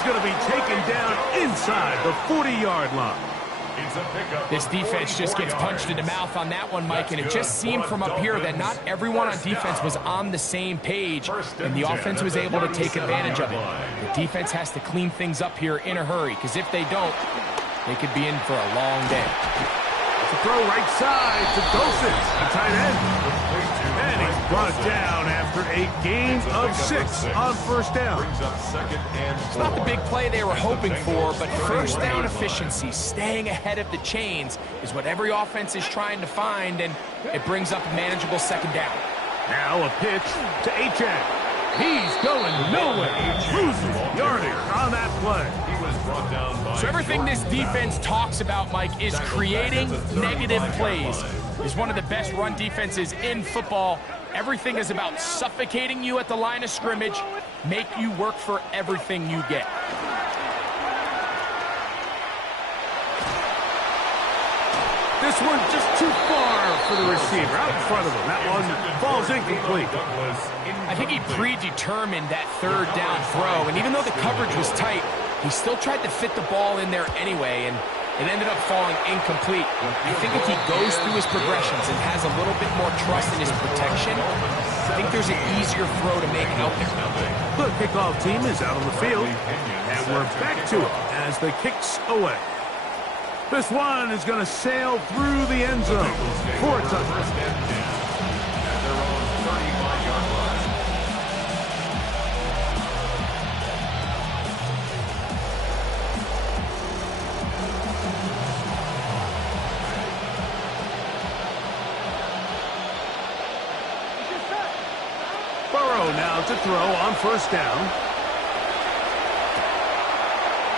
he's going to be taken down inside the 40-yard line. This defense just gets punched in the mouth on that one, Mike, and it just seemed from up here that not everyone on defense was on the same page, and the offense was able to take advantage of it. The defense has to clean things up here in a hurry, because if they don't, they could be in for a long day. To throw right side to Dosins, the tight end. And he's brought down after a gain of 6 on first down. It's not the big play they were hoping for, but first down efficiency, staying ahead of the chains, is what every offense is trying to find, and it brings up a manageable second down. Now a pitch to Achane. He's going nowhere. Loses yardage on that play. So everything this defense talks about, Mike, is creating negative plays. Is one of the best run defenses in football. Everything is about suffocating you at the line of scrimmage, make you work for everything you get. This one just too far for the receiver, out in front of him. That one falls incomplete. I think he predetermined that third down throw, and even though the coverage was tight, he still tried to fit the ball in there anyway, and it ended up falling incomplete. I think if he goes through his progressions and has a little bit more trust in his protection, I think there's an easier throw to make out there. The kickoff team is out on the field, and we're back to it as the kick's away. This one is going to sail through the end zone for a touchdown. Burrow now to throw on first down.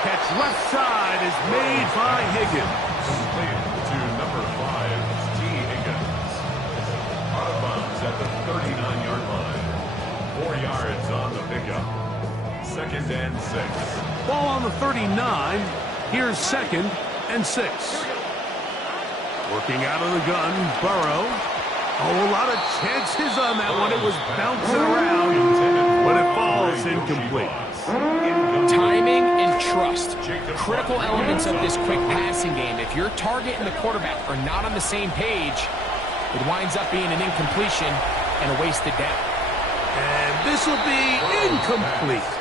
Catch left side is made by Higgins. Complete to number 5, T. Higgins. Out of bounds at the 39-yard line. 4 yards on the pickup. 2nd and 6. Ball on the 39. Here's 2nd and 6. Working out of the gun, Burrow. Oh, a lot of chances on that one. It was bouncing around, but it falls incomplete. Timing and trust, critical elements of this quick passing game. If your target and the quarterback are not on the same page, it winds up being an incompletion and a wasted down. And this will be incomplete.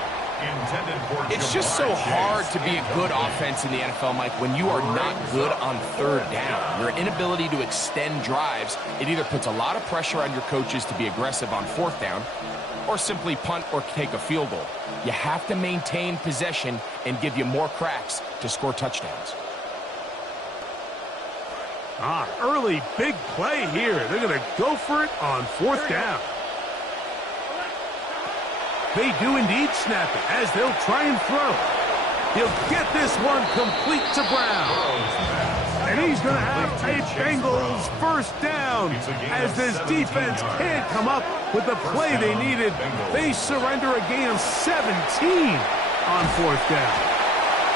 It's just so hard to be a good offense in the NFL, Mike, when you are not good on third down. Your inability to extend drives, it either puts a lot of pressure on your coaches to be aggressive on 4th down or simply punt or take a field goal. You have to maintain possession and give you more cracks to score touchdowns. Early big play here. They're going to go for it on 4th down. They do indeed snap it as they'll try and throw. He'll get this one complete to Brown. And he's going to have a Bengals first down as this defense can't come up with the play they needed. They surrender a gain of 17 on 4th down.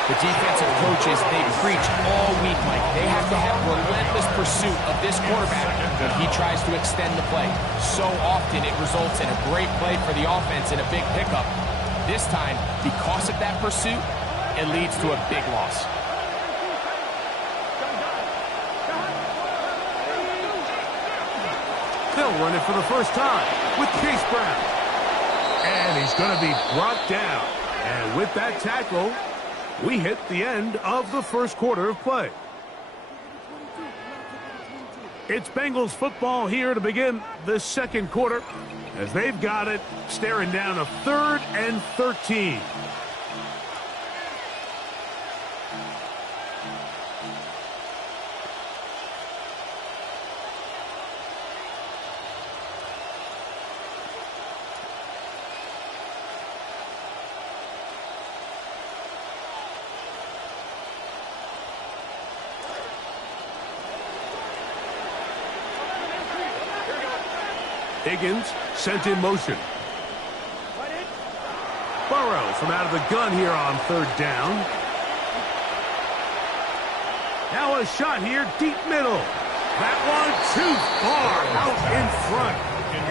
The defensive coaches, they preach all week, Mike. They have to have relentless pursuit of this quarterback when he tries to extend the play. So often it results in a great play for the offense and a big pickup. This time, because of that pursuit, it leads to a big loss. They'll run it for the first time with Chase Brown. And he's going to be brought down. And with that tackle, we hit the end of the first quarter of play. It's Bengals football here to begin the second quarter as they've got it staring down a 3rd and 13. Higgins sent in motion. Burrow from out of the gun here on 3rd down. Now a shot here, deep middle. That one too far out in front.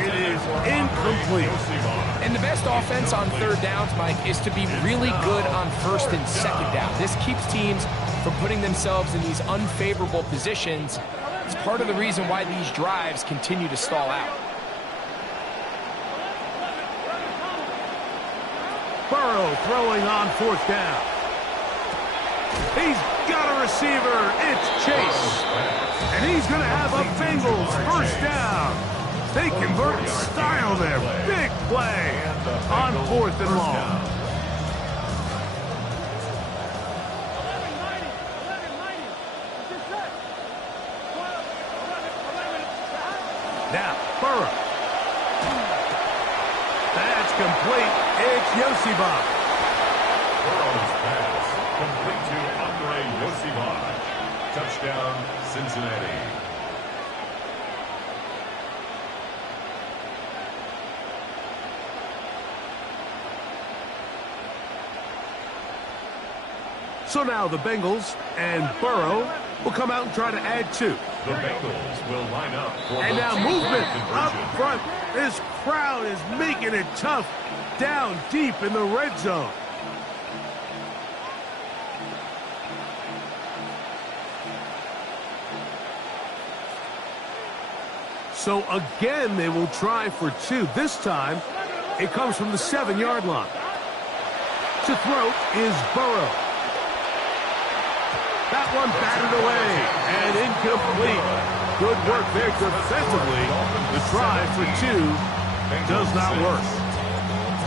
It is incomplete. And the best offense on third downs, Mike, is to be really good on first and second down. This keeps teams from putting themselves in these unfavorable positions. It's part of the reason why these drives continue to stall out. Burrow throwing on fourth down. He's got a receiver. It's Chase. And he's going to have a Bengals first down. They convert in style there. Big play on fourth and long. Now, Burrow. That's complete. It's Yosibach. Burrow's pass complete to Andre Yosibach. Touchdown, Cincinnati. So now the Bengals and Burrow will come out and try to add two. The Bengals will line up for And the now two-point movement up conversion. front. This crowd is making it tough down deep in the red zone. So again, they will try for two. This time, it comes from the 7-yard line. To throw is Burrow. That one batted away and incomplete. Good work there defensively. The try for two does not work.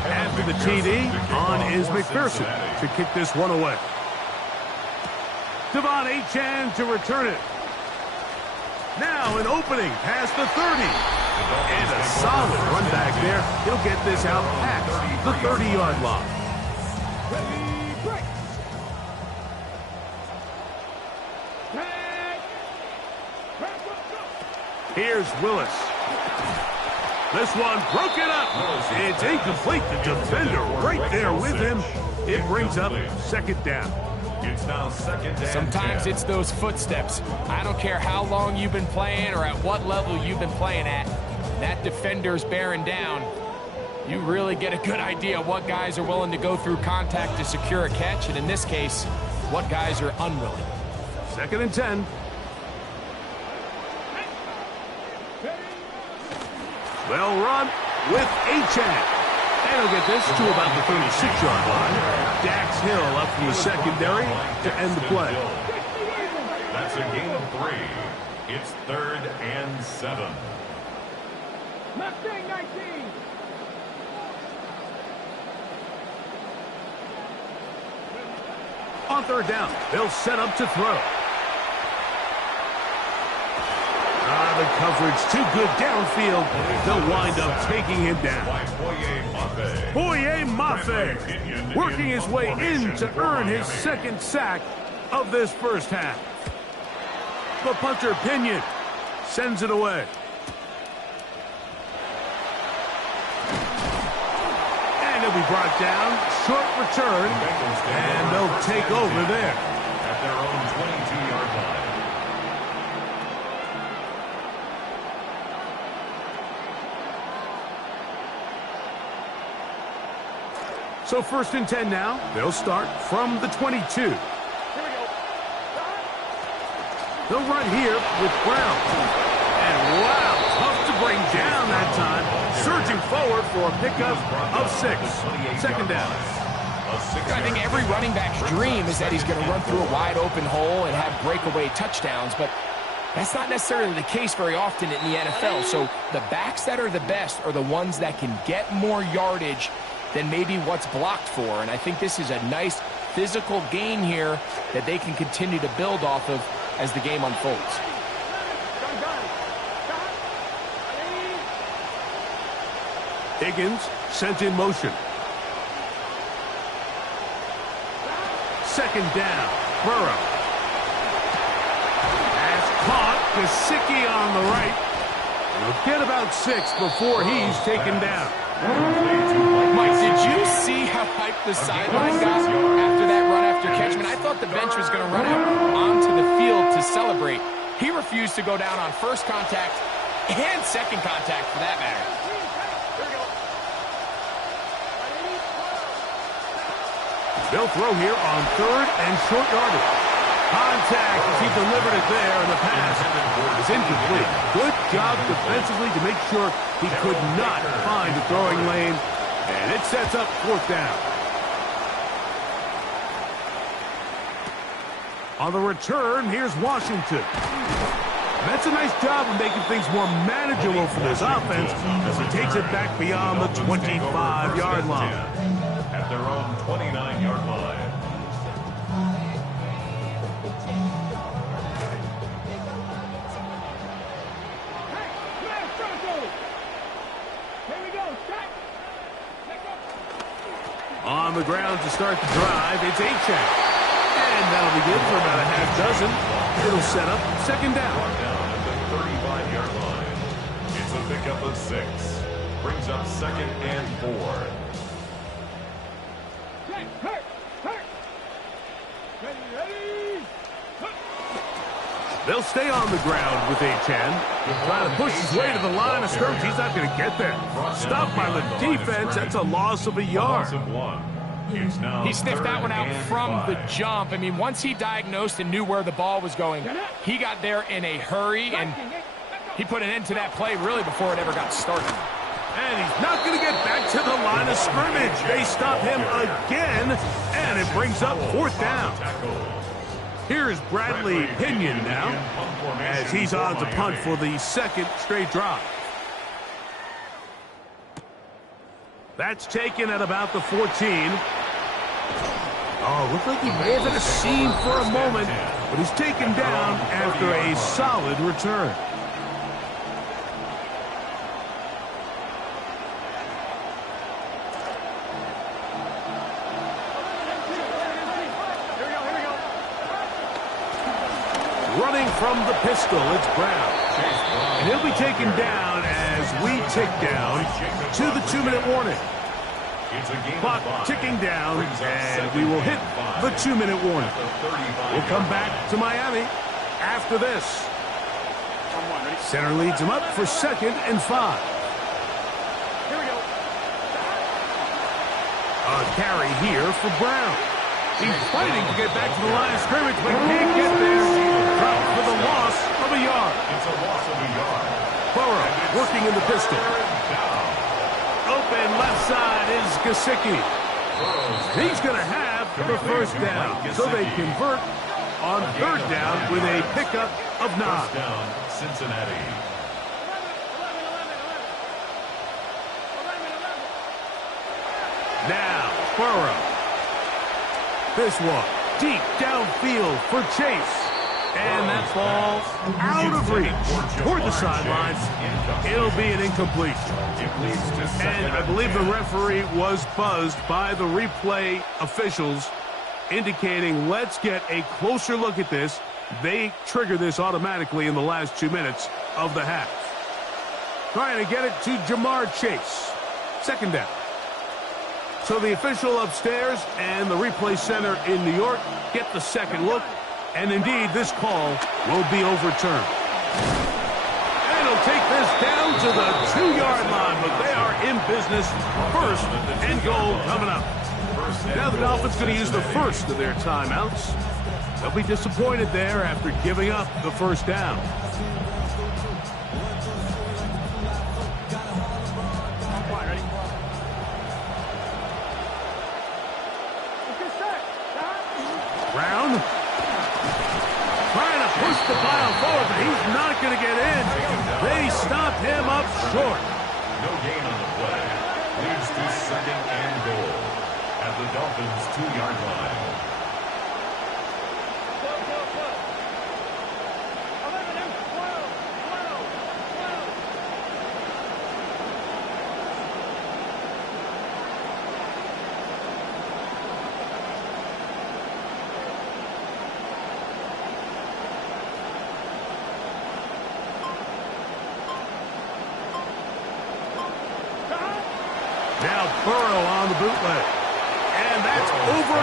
After the TD, on is McPherson to kick this one away. Devon Achane to return it. Now an opening past the 30. And a solid run back there. He'll get this out past the 30-yard line. Here's Willis. This one broken up. It's incomplete. The defender right there with him. It brings up second down. It's now second and Sometimes 10. it's those footsteps. I don't care how long you've been playing or at what level you've been playing at. That defender's bearing down. You really get a good idea what guys are willing to go through contact to secure a catch, and in this case, what guys are unwilling. Second and 10. Well run with Achane. And he'll get this to about the 36-yard line. Dax Hill up from the secondary to end the play. That's a gain of 3. It's third and 7. Mustang 19. On third down, they'll set up to throw. The coverage too good downfield. They'll wind up taking him down. Boye Mafe working his way in to earn his second sack of this first half. The punter Pinion sends it away. And he'll be brought down. Short return. And they'll take over there. At their own 22-yard line. So first and 10 now. They'll start from the 22. They'll run here with Brown. And wow, tough to bring down that time. Surging forward for a pickup of 6. Second down. I think every running back's dream is that he's going to run through a wide open hole and have breakaway touchdowns, but that's not necessarily the case very often in the NFL. So the backs that are the best are the ones that can get more yardage than maybe what's blocked for. And I think this is a nice physical gain here that they can continue to build off of as the game unfolds. Higgins sent in motion. Second down, Burrow. Pass caught, Gesicki on the right. He'll get about 6 before he's taken down. Mike, did you see how hyped the sideline got after that run after catch? I mean, I thought the bench was going to run out onto the field to celebrate. He refused to go down on first contact and second contact for that matter. They'll throw here on third and short yardage. Contact as he delivered it there, and the pass is incomplete. Good job defensively to make sure he could not find the throwing lane, and it sets up fourth down. On the return, here's Washington. That's a nice job of making things more manageable for this offense as he takes it back beyond the 25-yard line. At their own 29-yard line. On the ground to start the drive, it's Achane. And that'll be good for about a half dozen. It'll set up second down. Down at the 35-yard line. It's a pickup of 6. Brings up second and 4. They'll stay on the ground with Achane. Trying to push his way to the line of scrimmage. He's not going to get there. Stopped by the defense. That's a loss of a yard. He sniffed that one out from the jump. I mean, once he diagnosed and knew where the ball was going, he got there in a hurry, and he put an end to that play really before it ever got started. And he's not going to get back to the line of scrimmage. They stop him again, and it brings up fourth down. Here's Bradley Pinion now, as he's on to punt for the second straight drive. That's taken at about the 14. Oh, looked like he may have hit a seam for a moment, but he's taken down after a solid return. Running from the pistol, it's Brown. And he'll be taken down as we tick down to the 2-minute warning. Clock ticking down, and we will hit the 2-minute warning. We'll come back to Miami after this. Center leads him up for second and 5. A carry here for Brown. He's fighting to get back to the line of scrimmage, but can't get there. Dropped for the loss of a yard. It's a loss of a yard. Burrow working in the pistol. Open left side is Gesicki. He's going to have the first down. So they convert on third down with a pickup of 9. First down, Cincinnati. Now, Burrow. This one, deep downfield for Chase. And that ball out of reach toward the sidelines. It'll be an incompletion. And I believe the referee was buzzed by the replay officials, indicating let's get a closer look at this. They trigger this automatically in the last 2 minutes of the half. Trying to get it to Jamar Chase. Second down. So the official upstairs and the replay center in New York get the second look. And indeed, this call will be overturned. And he'll take this down to the 2-yard line, but they are in business. First and goal coming up. Now the Dolphins going to use the first of their timeouts. They'll be disappointed there after giving up the first down. Brown. Trying to push the pile forward, but he's not going to get in. They stopped him up short. No gain on the play. Leads to second and goal at the Dolphins' 2-yard line. Now Burrow on the bootleg. And that's over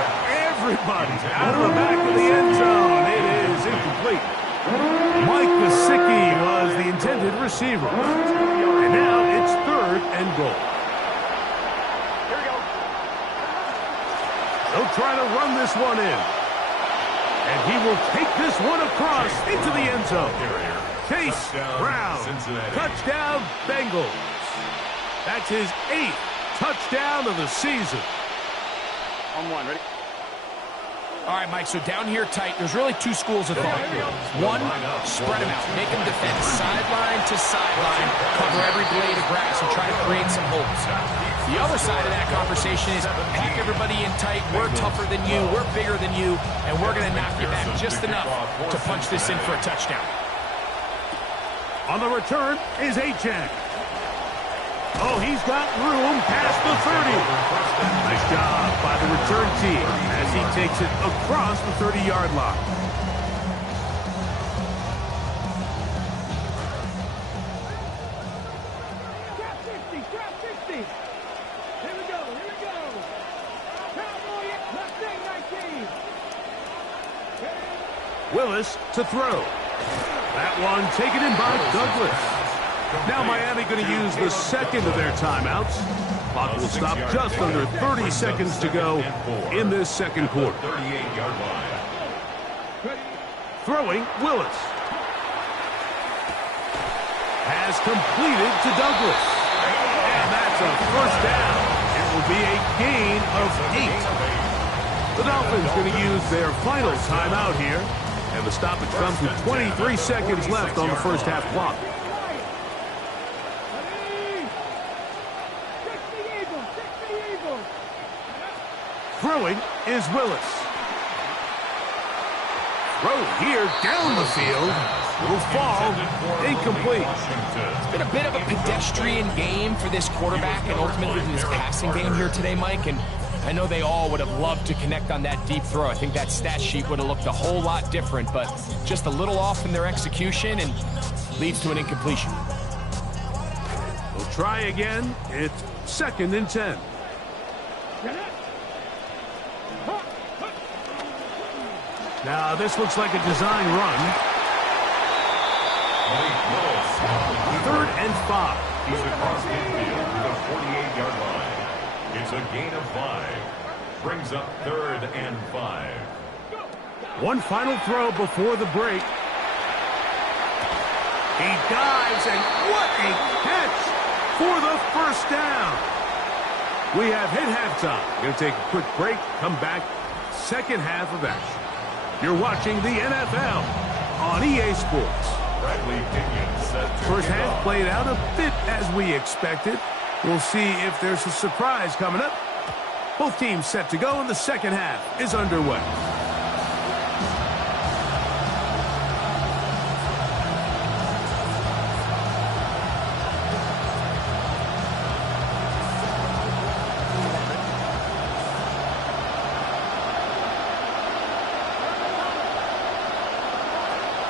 everybody. Out of the back of the end zone. It is incomplete. Mike Gesicki was the intended receiver. And now it's 3rd and goal. Here we go. They'll try to run this one in. And he will take this one across into the end zone. Chase Brown. Touchdown, Bengals. That's his 8th touchdown of the season. On one, ready? All right, Mike, so down here tight, there's really 2 schools of thought. One, spread them out. Make them defend sideline to sideline, cover every blade of grass, and try to create some holes. The other side of that conversation is pack everybody in tight. We're tougher than you. We're bigger than you. And we're going to knock you back just enough to punch this in for a touchdown. On the return is Achane. Oh, he's got room past the 30. Nice job by the return team as he takes it across the 30-yard line. Trap 60. Here we go. Cowboy, left thing, 19. Willis to throw. That one taken in by Douglas. Now Miami going to use the second of their timeouts. Clock will stop just under 30 seconds to go in this second quarter. 38-yard line. Throwing, Willis. Has completed to Douglas. And that's a first down. It will be a gain of 8. The Dolphins going to use their final timeout here. And the stoppage comes with 23 seconds left on the first half clock. Throwing is Willis. Throw here down the field. Will fall incomplete. It's been a bit of a pedestrian game for this quarterback and ultimately this passing game here today, Mike. And I know they all would have loved to connect on that deep throw. I think that stat sheet would have looked a whole lot different, but just a little off in their execution and leads to an incompletion. We'll try again. It's 2nd and 10. Now, this looks like a design run. 3rd and 5. He's across midfield to the 48-yard line. It's a gain of 5. Brings up 3rd and 5. One final throw before the break. He dives, and what a catch for the first down. We have hit halftime. We're going to take a quick break, come back, second half of action. You're watching the NFL on EA Sports. Bradley Pinion set to First half off. played out a bit as we expected. We'll see if there's a surprise coming up. Both teams set to go, and the second half is underway.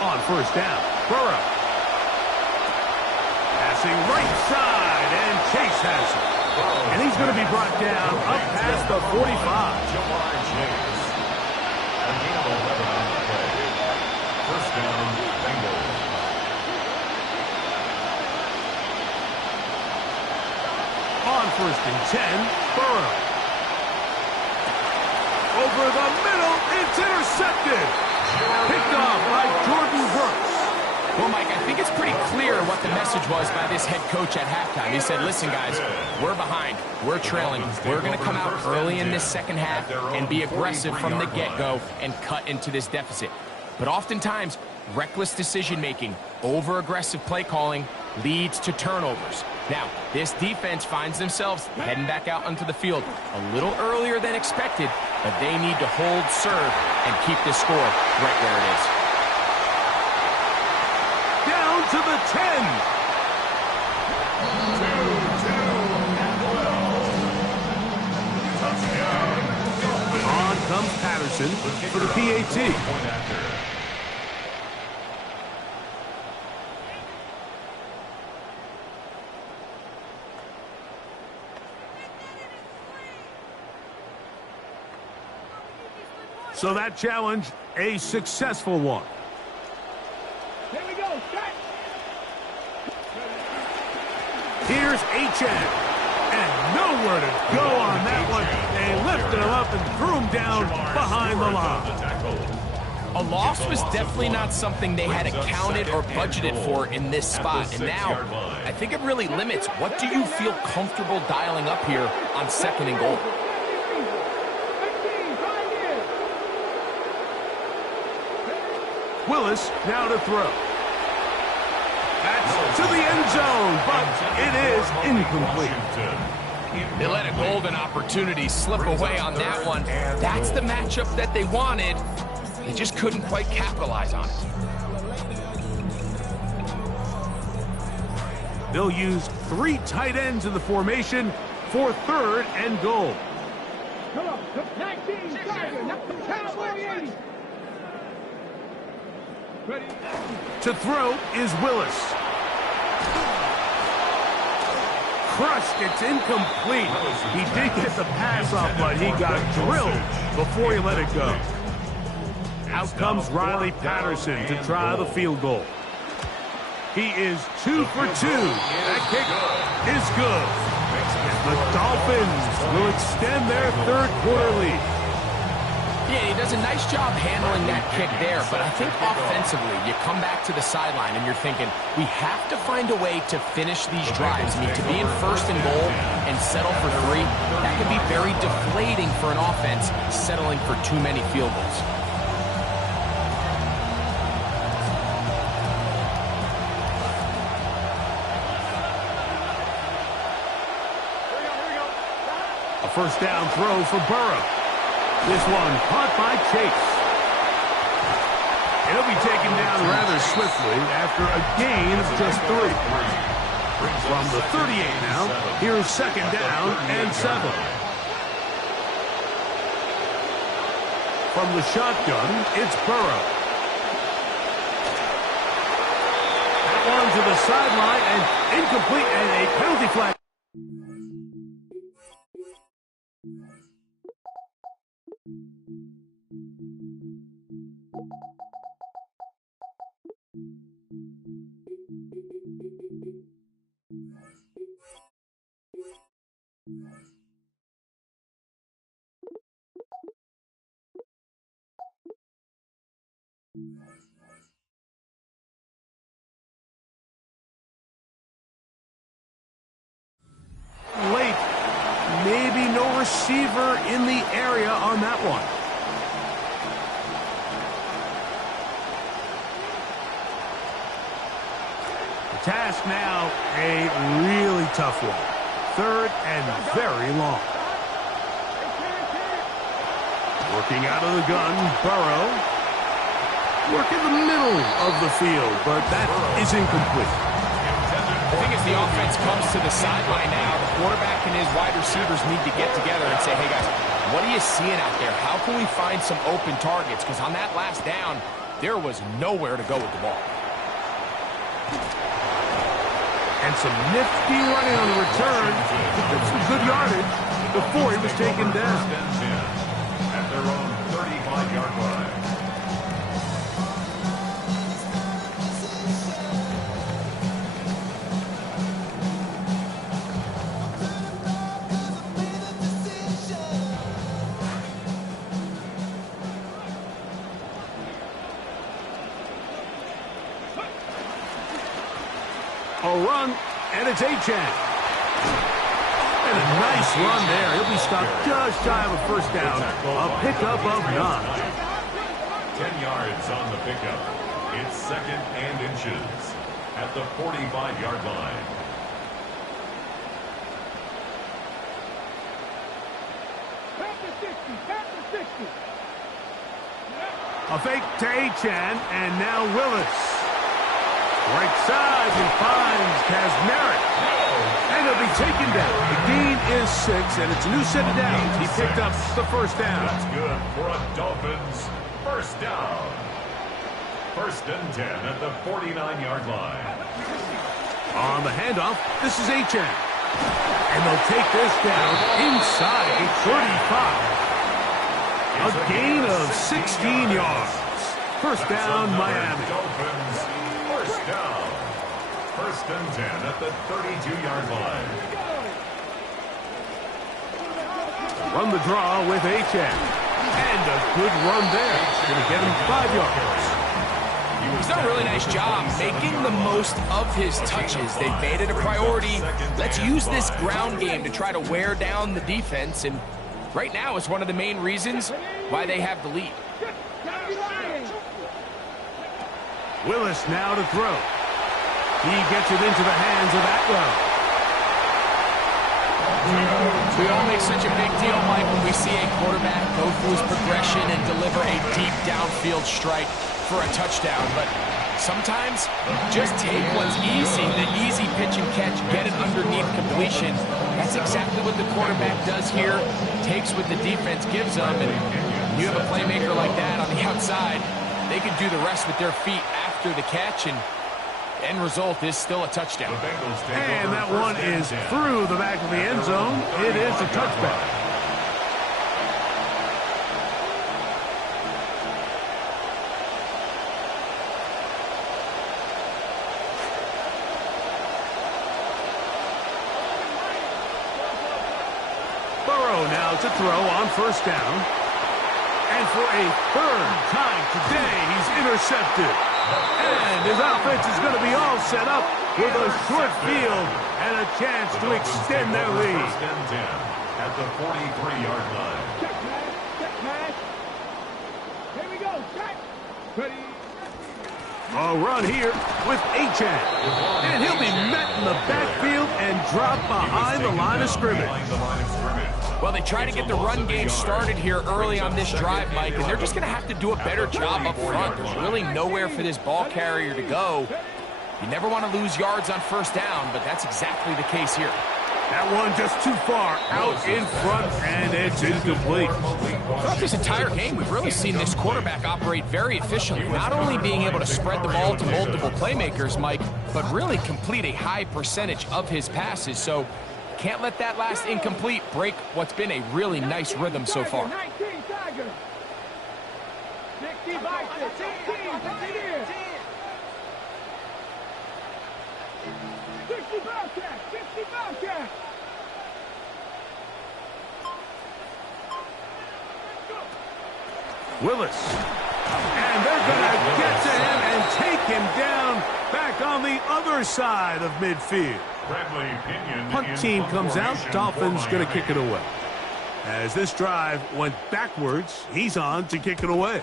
On first down, Burrow. Passing right side, and Chase has it. And he's going to be brought down up past the 45. Jamar Chase. A gain of 11 on the play. First down, Bengals. On first and 10, Burrow. Over the middle, it's intercepted. Picked off by Jordan Brooks. Well, Mike, I think it's pretty clear what the message was by this head coach at halftime. He said, listen, guys, we're behind. We're trailing. We're going to come out early in this second half and be aggressive from the get-go and cut into this deficit. But oftentimes, reckless decision-making, over-aggressive play calling leads to turnovers. Now, this defense finds themselves heading back out onto the field a little earlier than expected, but they need to hold serve and keep this score right where it is. Down to the 10. On comes Patterson for the PAT. So that challenge, a successful one. Here's Achane. And nowhere to go on that one. They lifted him up and threw him down behind the line. A loss was definitely not something they had accounted or budgeted for in this spot. And now, I think it really limits. What do you feel comfortable dialing up here on 2nd and goal? Willis now to throw. That's to the end zone, but it is incomplete. They let a golden opportunity slip away on that one. That's the matchup that they wanted. They just couldn't quite capitalize on it. They'll use 3 tight ends in the formation for 3rd and goal. Come on, 19, Cowboy 80. Ready? To throw is Willis. Crushed, it's incomplete. He did get the pass off, but he got drilled before he let it go. Out comes Riley Patterson to try the field goal. He is 2 for 2. That kick is good. The Dolphins will extend their 3rd quarter lead. Yeah, he does a nice job handling that kick there, but I think offensively, you come back to the sideline and you're thinking, we have to find a way to finish these drives. I mean, to be in 1st and goal and settle for 3, that can be very deflating for an offense settling for too many field goals. A 1st down throw for Burrow. This one caught by Chase. It'll be taken down rather swiftly after a gain of just 3. From the 38 now, here's 2nd down and 7. From the shotgun, it's Burrow. That one to the sideline and incomplete and a penalty flag. Late. Maybe no receiver in the area on that one. The task now, a really tough one. 3rd and very long. Working out of the gun, Burrow. Work in the middle of the field, but that is incomplete. I think as the offense comes to the sideline now, the quarterback and his wide receivers need to get together and say, hey guys, what are you seeing out there? How can we find some open targets? Because on that last down, there was nowhere to go with the ball. And some nifty running on the return. He took some good yardage before he was taken down. At their own 35-yard line. A run, and it's Achane. And a nice run there. He'll be stopped just shy of a 1st down. A pickup of 9. 10 yards on the pickup. It's 2nd and inches at the 45-yard line. A fake to Achane, and now Willis. Right side, he finds Kazmarek. And he'll be taken down. The gain is 6, and it's a new set of downs. He picked up the 1st down. That's good for a Dolphins 1st down. 1st and 10 at the 49-yard line. On the handoff, this is Achane. And they'll take this down inside the 35. A gain of 16 yards. 1st down, Miami. Dolphins 1st down. First and 10 at the 32-yard line. Run the draw with Achane. And a good run there. Going to get him 5 yards. He's done a really nice job making the most of his touches. They've made it a priority. Let's use this ground game to try to wear down the defense. And right now it's one of the main reasons why they have the lead. Willis now to throw. He gets it into the hands of Atwell. We all make such a big deal, Mike, when we see a quarterback go through his progression and deliver a deep downfield strike for a touchdown. But sometimes just take what's easy, the easy pitch and catch, get it underneath completion. That's exactly what the quarterback does here. Takes what the defense gives them, and you have a playmaker like that on the outside. They can do the rest with their feet after the catch, and the end result is still a touchdown. And that one is through the back of the end zone. It is a touchback. Burrow now to throw on first down. And for a third time today, he's intercepted. And his offense is going to be all set up with a short field and a chance to extend their lead. First and 10 at the 43-yard line. Check pass. Here we go. Check. Ready. A run here with Achane. And he'll be met in the backfield and dropped behind the line of scrimmage. Well, they try to get the run game started here early on this drive, Mike, and they're just going to have to do a better job up front. There's really nowhere for this ball carrier to go. You never want to lose yards on first down, but that's exactly the case here. That one just too far out in front, and it's incomplete. Throughout this entire game, we've really seen this quarterback operate very efficiently, not only being able to spread the ball to multiple playmakers, Mike, but really complete a high percentage of his passes. So can't let that last incomplete break what's been a really nice rhythm so far. 19 Tigers. 60 by 16. Right here. 60 Bobcat. 60 Bobcat. Willis. And they're going to get to him and take him down back on the other side of midfield. Punt team comes out. Dolphins going to kick it away. As this drive went backwards, he's on to kick it away.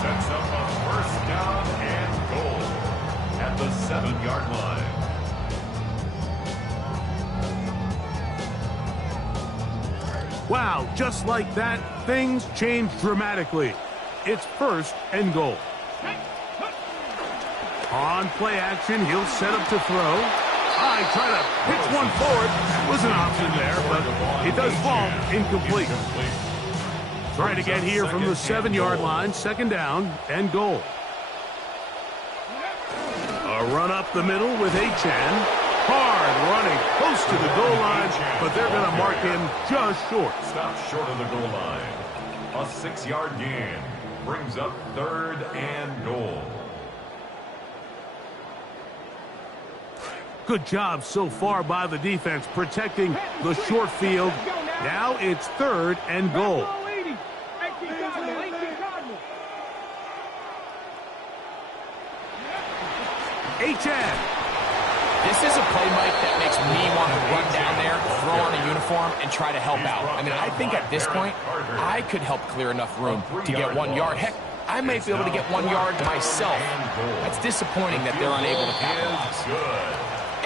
Sets up a first down and goal at the 7-yard line. Wow, just like that, things change dramatically. It's first and goal. On play action, he'll set up to throw. I try to pitch one forward. That was an option there, but it does fall incomplete. Try to get here from the 7-yard line, second down and goal. A run up the middle with Achane. Hard running, close to the goal line, but they're going to mark him just short. Stops short of the goal line. A 6-yard gain brings up third and goal. Good job so far by the defense protecting the short field. Now it's third and goal. Achane. This is a play, Mike, that makes me want to run down there, throw on a uniform, and try to help out. I mean, I think at this point, I could help clear enough room to get 1 yard. Heck, I might be able to get 1 yard myself. That's disappointing that they're unable to capitalize.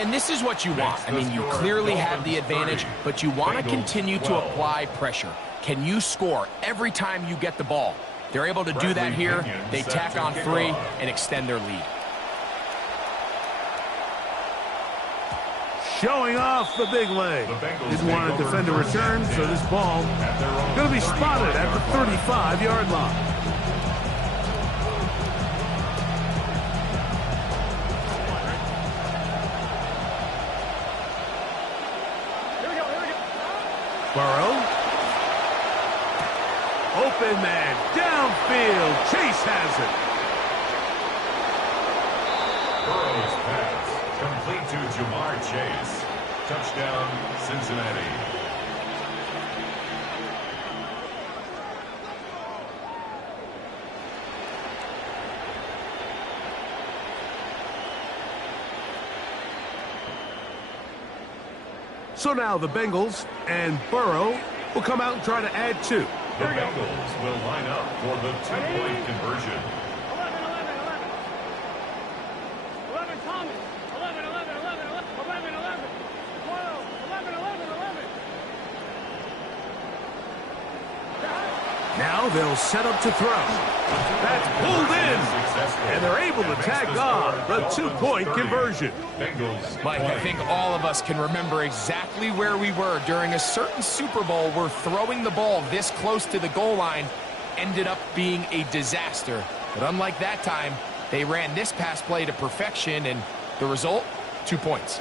And this is what you want. I mean, you clearly have the advantage, but you want to continue to apply pressure. Can you score every time you get the ball? They're able to do that here. They tack on 3 and extend their lead. Showing off the big leg. Didn't want to defend a return, so this ball going to be spotted at the 35-yard line. Burrow. Open man, downfield. Chase has it. Burrow's pass, complete to Jamar Chase. Touchdown, Cincinnati. So now the Bengals and Burrow will come out and try to add 2. The Bengals will line up for the 2-point conversion. 11, 11, 11. 11, Thomas. 11, 11, 11, 11, 11. 12, 11, 11, 11. Now they'll set up to throw. That's pulled in. And they're able to tag on the 2-point conversion. Mike, I think all of us can remember exactly where we were during a certain Super Bowl where throwing the ball this close to the goal line ended up being a disaster. But unlike that time, they ran this pass play to perfection, and the result, 2 points.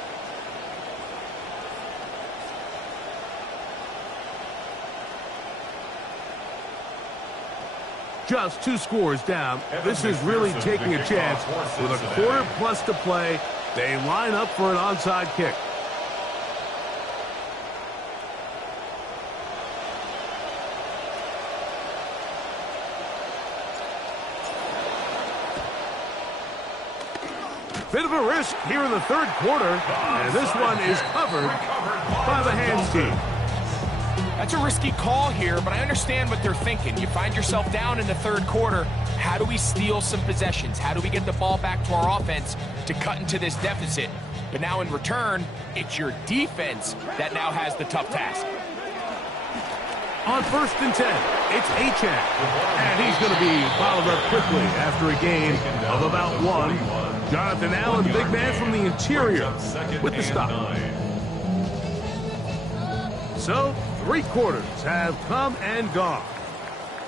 Just 2 scores down. This is really taking a chance. With a quarter plus to play, they line up for an onside kick. Bit of a risk here in the 3rd quarter, and this one is covered by the hands team. That's a risky call here, but I understand what they're thinking. You find yourself down in the 3rd quarter. How do we steal some possessions? How do we get the ball back to our offense to cut into this deficit? But now in return, it's your defense that now has the tough task. On 1st and 10, it's Achane. And he's going to be followed up quickly after a gain of about 1. Jonathan Allen, big man from the interior, with the stop. So, 3 quarters have come and gone.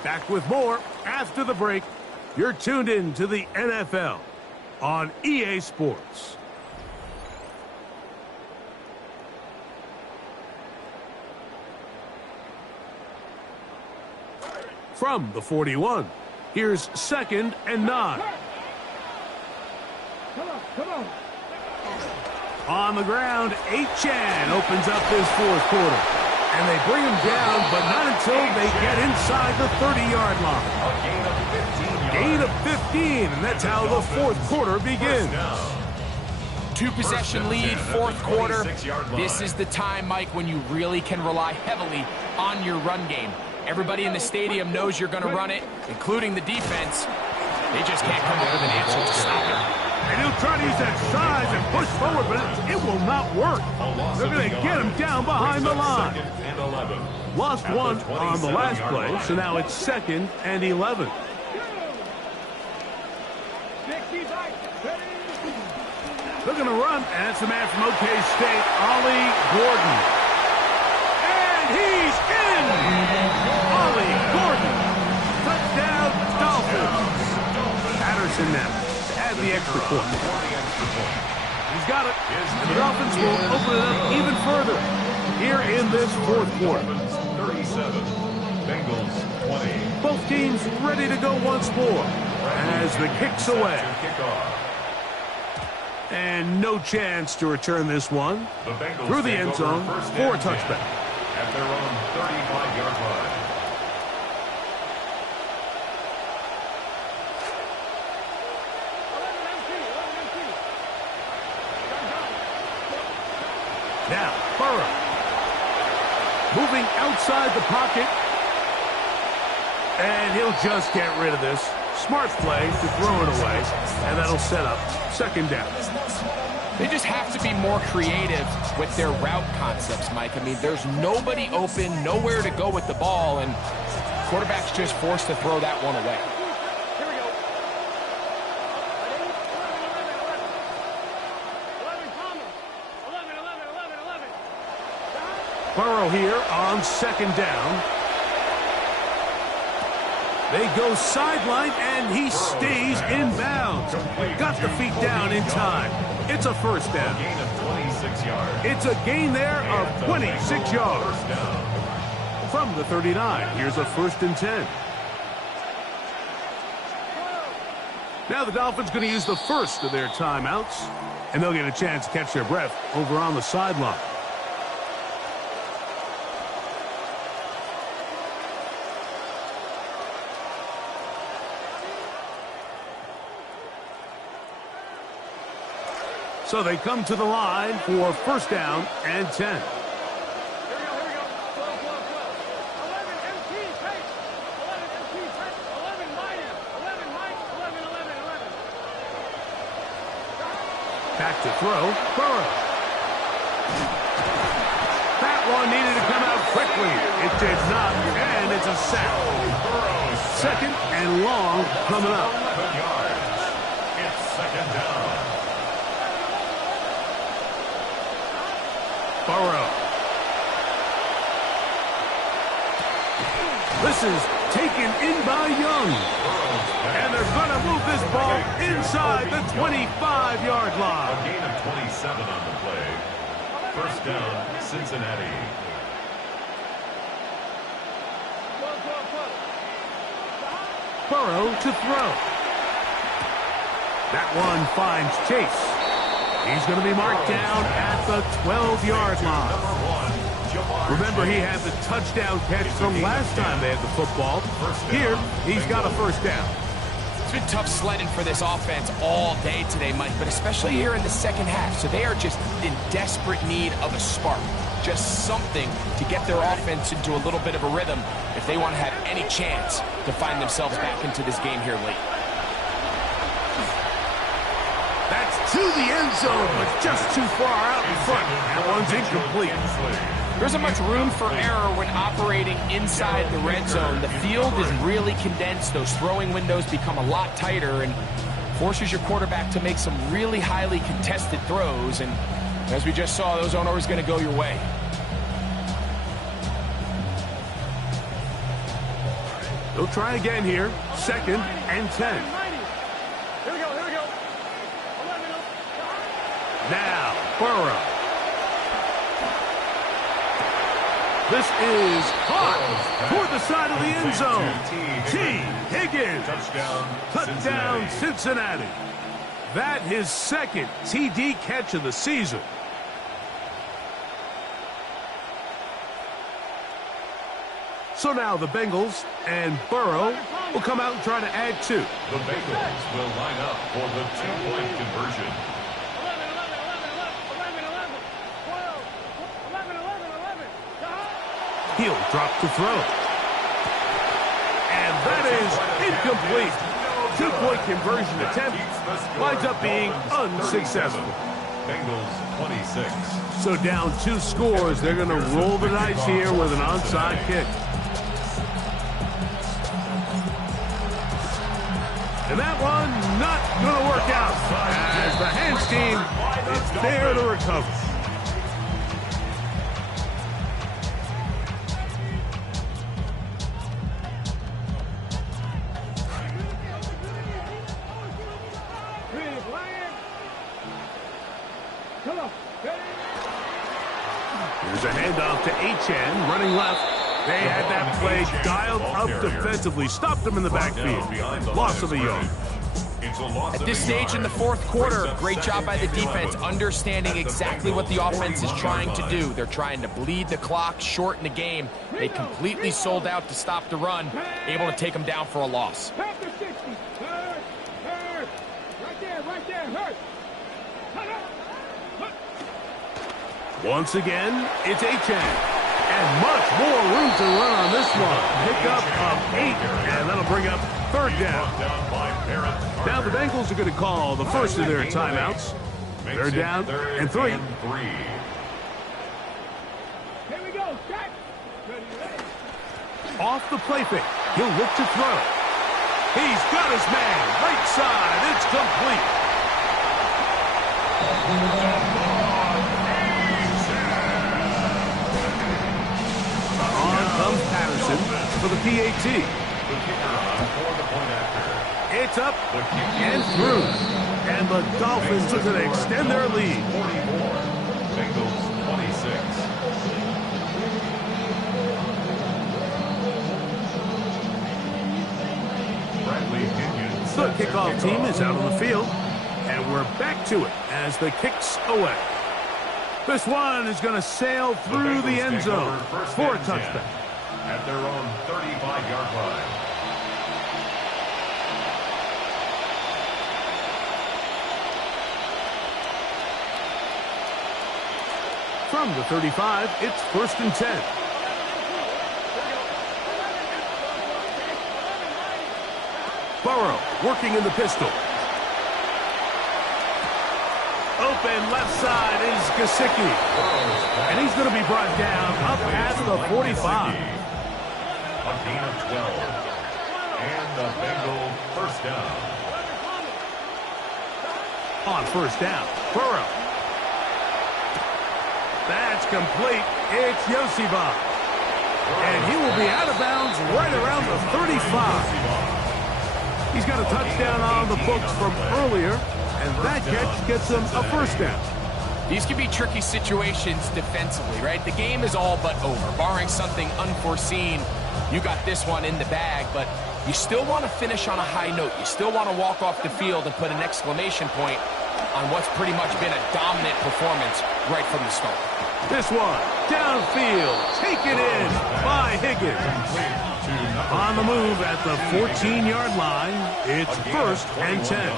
Back with more after the break. You're tuned in to the NFL on EA Sports. From the 41, here's 2nd and 9. Come on, come on. On the ground, Achane opens up this 4th quarter. And they bring him down, but not until they get inside the 30-yard line. Gain of 15, and that's how the 4th quarter begins. 2-possession lead, 4th quarter. This is the time, Mike, when you really can rely heavily on your run game. Everybody in the stadium knows you're going to run it, including the defense. They just can't come up with an answer to stop it. And he'll try to use that size and push forward, but it will not work. They're going to get him down behind the line. Lost 1 on the last play, so now it's 2nd and 11. They're going to run, and it's a man from OK State, Ollie Gordon. And he's in! Ollie Gordon. Touchdown, Dolphins. Patterson now to add the extra point. He's got it, and the Dolphins will open it up even further here in this 4th quarter. 37, Bengals 20. Both teams ready to go once more as the kick's away. And no chance to return this one through the end zone for a touchback. At their own 35-yard line. Now, Burrow. Moving outside the pocket. And he'll just get rid of this. Smart play to throw it away. And that'll set up 2nd down. They just have to be more creative with their route concepts, Mike. I mean, there's nobody open, nowhere to go with the ball, and quarterback's just forced to throw that one away. Here we go. 11, Thomas. 11, 11, 11, 11. Burrow here on 2nd down. They go sideline, and he stays in bounds. Got the feet down in time. It's a 1st down. Gain of 26 yards. It's a gain there of 26 yards. from the 39. Here's a 1st and 10. Now the Dolphins going to use the first of their timeouts, and they'll get a chance to catch their breath over on the sideline. So they come to the line for 1st down and 10. Back to throw, Burrow. That one needed to come out quickly. It did not, and it's a sack. 2nd and long coming up. It's 2nd down. Burrow. This is taken in by Young. And they're going to move this ball inside the 25-yard line. A gain of 27 on the play. 1st down, Cincinnati. Burrow to throw. That one finds Chase. He's going to be marked down at the 12-yard line. Remember, he had the touchdown catch from last time they had the football. Here, he's got a 1st down. It's been tough sledding for this offense all day today, Mike, but especially here in the 2nd half. So they are just in desperate need of a spark, just something to get their offense into a little bit of a rhythm if they want to have any chance to find themselves back into this game here late. That's to the end zone, but just too far out in front. That one's incomplete. There isn't much room for error when operating inside the red zone. The field is really condensed. Those throwing windows become a lot tighter and forces your quarterback to make some really highly contested throws. And as we just saw, those aren't always going to go your way. They'll try again here. 2nd and 10. Here we go. Now, Burrow. This is hot toward the side of the end zone. T. Higgins. Touchdown, Cincinnati. That his 2nd TD catch of the season. So now the Bengals and Burrow will come out and try to add 2. The Bengals will line up for the 2-point conversion. 11. He'll drop to throw. And that is incomplete. 2-point conversion attempt winds up being unsuccessful. Bengals 26. So down 2 scores, they're going to roll the dice here with an onside kick. And that one not going to work out as the hands team is there to recover. There's a handoff to Achane, running left. They had that play dialed up defensively, stopped them in the backfield. Loss of a yard. At this stage in the 4th quarter, great job by the defense, understanding exactly what the offense is trying to do. They're trying to bleed the clock, shorten the game. They completely sold out to stop the run, able to take them down for a loss. After 60. Hurt. Right there. Hurt. Once again, it's Achane. And much more room to run on this one. Pickup of 8, and that'll bring up 3rd down. Now the Bengals are going to call the first of their timeouts. 3rd down and 3. Here we go. Jack. Off the play fake. He'll look to throw. He's got his man. Right side. It's complete. Comes Patterson for the PAT. The kicker on for the point after. It's up and through. And the Dolphins are going to extend their lead. 44. Bengals 26. The kickoff team is out on the field, and we're back to it as the kick's away. This one is going to sail through the end zone for a touchback. At their own 35-yard line. From the 35, it's 1st and 10. Burrow working in the pistol. Open left side is Gesicki. And he's going to be brought down up past the 45. A gain of 12. And the Bengals first down. On 1st down, Burrow. That's complete. It's Iosivas. And he will be out of bounds right around the 35. He's got a touchdown on the books from earlier, and that catch gets him a 1st down. These can be tricky situations defensively, right? The game is all but over. Barring something unforeseen, you got this one in the bag, but you still want to finish on a high note. You still want to walk off the field and put an exclamation point on what's pretty much been a dominant performance right from the start. This one, downfield, taken in by Higgins. On the move at the 14-yard line, it's 1st and 10.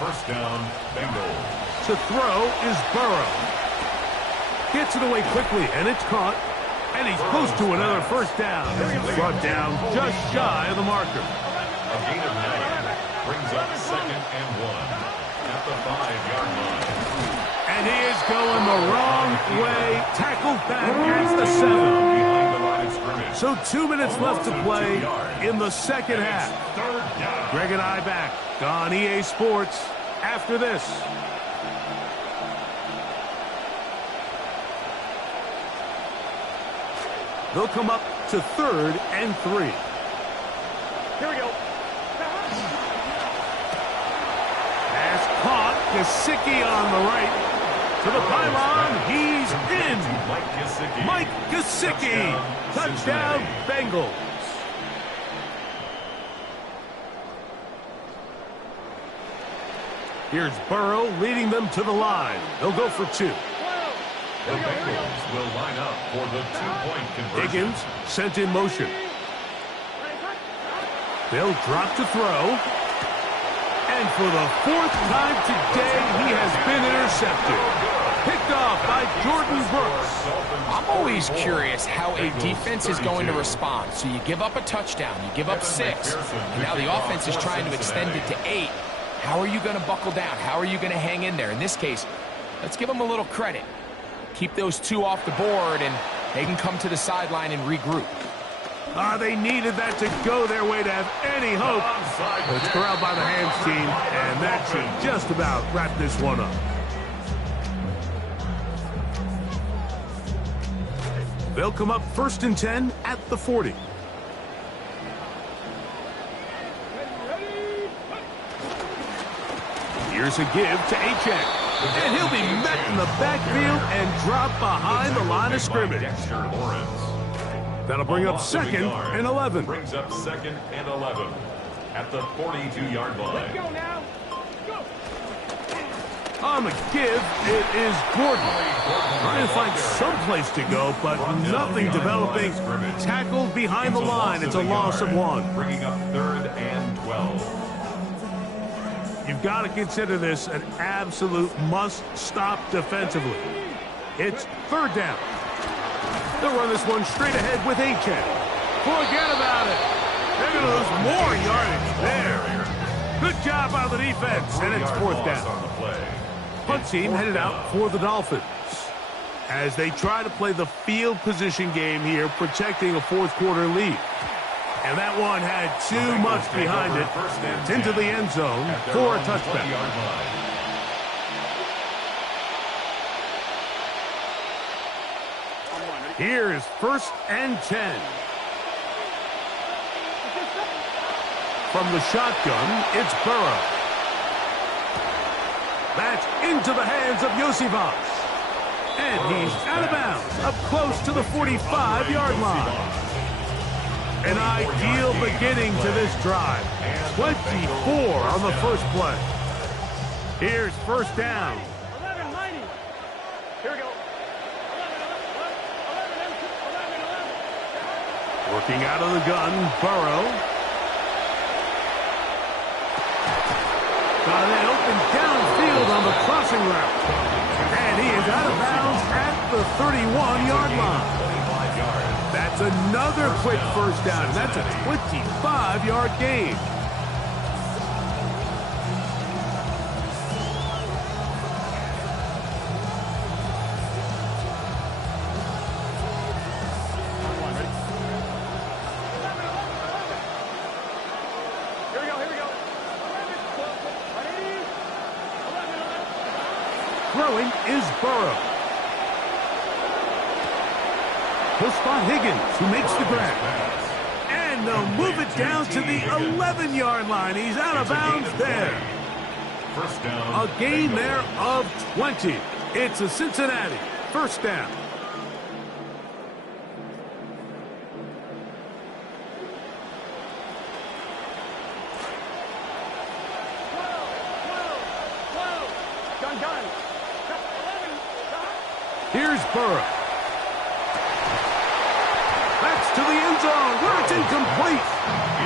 First down, Bengals. To throw is Burrow. Gets it away quickly, and it's caught. And he's close to another 1st down. Brought down just shy of the marker. A gain of 9 brings up 2nd and 1 at the 5-yard line. And he is going the wrong way. Tackled back at the 7. So 2 minutes left to play in the 2nd half. Greg and I back on EA Sports after this. They'll come up to 3rd and 3. Here we go. Pass caught. Gesicki on the right. To the pylon. He's in. Mike Gesicki. Touchdown, Bengals. Here's Burrow leading them to the line. They'll go for 2. The Bengals will line up for the 2-point conversion. Higgins sent in motion. They'll drop to throw. And for the 4th time today, he has been intercepted. Picked off by Jordan Brooks. I'm always curious how a defense is going to respond. So you give up a touchdown, you give up 6, and now the offense is trying to extend it to 8. How are you going to buckle down? How are you going to hang in there? In this case, let's give them a little credit. Keep those 2 off the board, and they can come to the sideline and regroup. They needed that to go their way to have any hope. It's corralled by the hands team, and that should just about wrap this one up. They'll come up 1st and 10 at the 40. Here's a give to Achane. And he'll be met in the backfield and dropped behind the line of scrimmage. That'll bring up 2nd and 11. Brings up 2nd and 11 at the 42-yard line. Let's go now. Go. On the give, it is Gordon. Trying to find some place to go, but nothing developing. Tackled behind the line. It's a loss of 1. Bringing up 3rd and 12. You've got to consider this an absolute must-stop defensively. It's 3rd down. They'll run this one straight ahead with Achane. Forget about it. They're going to lose more yardage there. Good job by the defense, and it's 4th down. Punt team headed out for the Dolphins as they try to play the field position game here, protecting a 4th quarter lead. And that one had too much behind it. It's into the end zone for a touchback. Here is 1st and 10. From the shotgun, it's Burrow. That's into the hands of Iosivas. And he's out of bounds, up close to the 45-yard line. An ideal beginning to this drive. 24 on the first play. Here's first down. 11, mighty. Here we go. 11. Working out of the gun, Burrow. Got it open downfield on the crossing route. And he is out of bounds at the 31-yard line. That's another quick first down, and that's a 25-yard gain. Throwing is Burrow. He'll spot Higgins, who makes the grab. And they'll move it down to the 11-yard line. He's out of bounds there. First down. A gain there of 20. It's a Cincinnati first down. Here's Burrow. That's to the end zone where it's incomplete.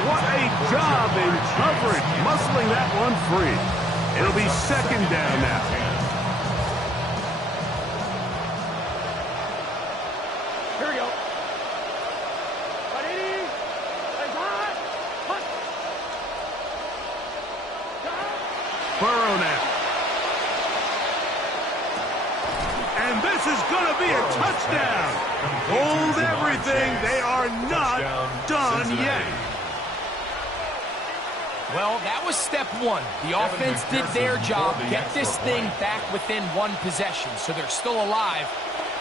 What a job in coverage, muscling that one free. It'll be second down now. Here we go. Burrow now. And this is going to be a touchdown. Hold everything. They are not done yet. Well, that was step one. The offense did their job, get this thing back within one possession, so they're still alive.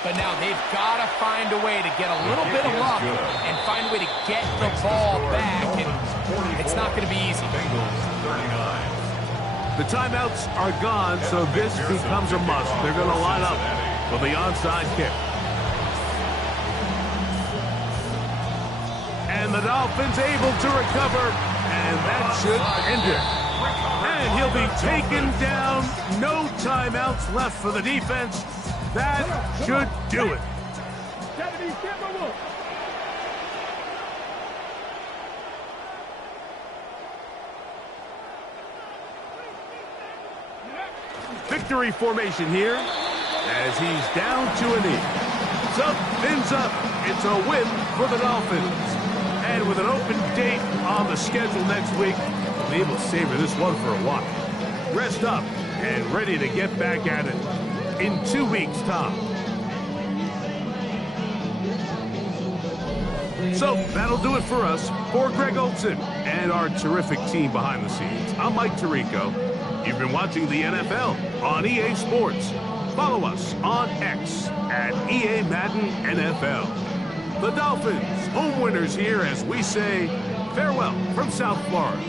But now they've got to find a way to get a little bit of luck and find a way to get the ball back. And it's not going to be easy. The timeouts are gone, so this becomes a must. They're going to line up for the onside kick. And the Dolphins able to recover, and that should end it. And he'll be taken down. No timeouts left for the defense. That should do it. Victory formation here as he's down to a knee. So, fins up. It's a win for the Dolphins. And with an open date on the schedule next week, we'll be able to savor this one for a while. Rest up and ready to get back at it in 2 weeks' time. So, that'll do it for us. For Greg Olsen and our terrific team behind the scenes, I'm Mike Tirico. You've been watching the NFL on EA Sports. Follow us on X at EA Madden NFL. The Dolphins, home winners here as we say farewell from South Florida.